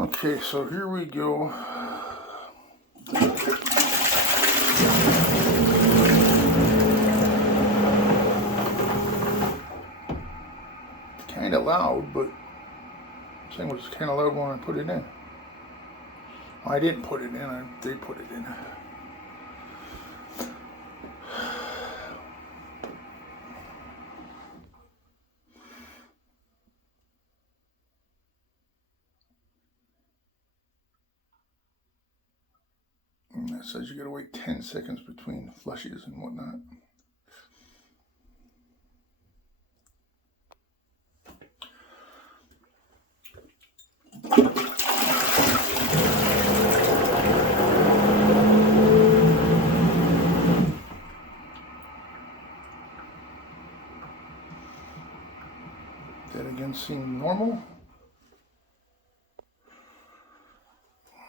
Okay, so here we go. Kind of loud, but same was kind of loud when I put it in. I didn't put it in, they put it in. And that says you gotta wait 10 seconds between flushes and whatnot. That again seemed normal.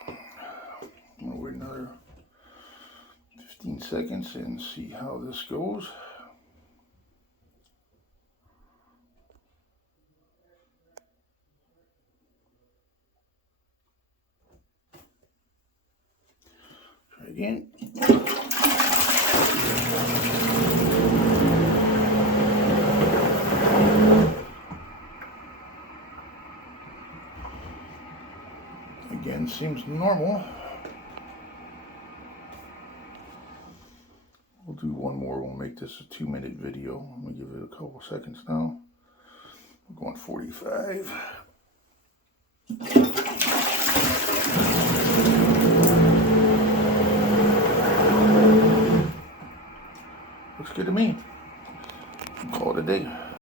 I'm gonna wait another 15 seconds and see how this goes. Try again. Again, seems normal. We'll do one more. We'll make this a 2-minute video. I'm gonna give it a couple seconds now. We're going 45. Looks good to me. Call it a day.